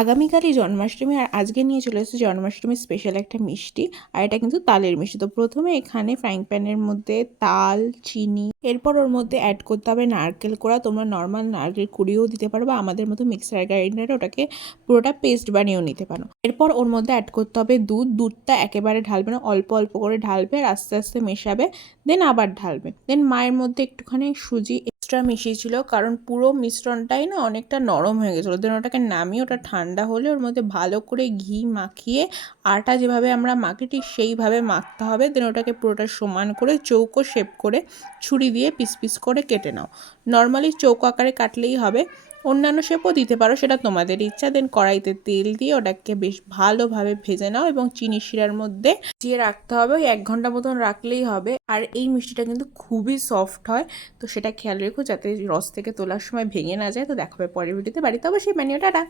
আগামীকালই জন্মাষ্টমী, আর আজকে নিয়ে চলে এসেছে জন্মাষ্টমীর স্পেশাল একটা মিষ্টি। আর এটা কিন্তু তালের মিষ্টি। তো প্রথমে এখানে ফ্রাইং প্যানের মধ্যে তাল, চিনি, এরপর ওর মধ্যে অ্যাড করতে হবে নারকেল কোড়া। তোমরা নর্মাল নারকেল কুড়িয়েও দিতে পারো বা আমাদের মতো মিক্সার গ্রাইন্ডারে ওটাকে পুরোটা পেস্ট বানিয়েও নিতে পারো। এরপর ওর মধ্যে অ্যাড করতে হবে দুধ। দুধটা একেবারে ঢালবে না, অল্প অল্প করে ঢালবে আর আস্তে আস্তে মেশাবে, দেন আবার ঢালবে। দেন মায়ের মধ্যে একটুখানি সুজি এক্সট্রা মিশিয়েছিল, কারণ পুরো মিশ্রণটাই না অনেকটা নরম হয়ে গেছিলো। দেন ওটাকে নামিয়ে ওটা ঠান্ডা হলে ওর মধ্যে ভালো করে ঘি মাখিয়ে আটা যেভাবে আমরা মাখি ঠিক সেইভাবে মাখতে হবে। দেন ওটাকে পুরোটা সমান করে চৌকো শেপ করে ছুরি দিয়ে পিস পিস করে কেটে নাও। নর্মালি চৌকো আকারে কাটলেই হবে, অন্যান্য শেপও দিতে পারো, সেটা তোমাদের ইচ্ছা। দেন কড়াইতে তেল দিয়ে ওটাকে বেশ ভালোভাবে ভেজে নাও এবং চিনি শিরার মধ্যে ভিজিয়ে রাখতে হবে। ওই 1 ঘন্টা মতন রাখলেই হবে। আর এই মিষ্টিটা কিন্তু খুবই সফট হয়, তো সেটা খেয়াল রেখো যাতে রস থেকে তোলার সময় ভেঙে না যায়। তো দেখাবে পরের ভিডিওতে, বাড়িতে অবশ্যই বানিও। টাটা।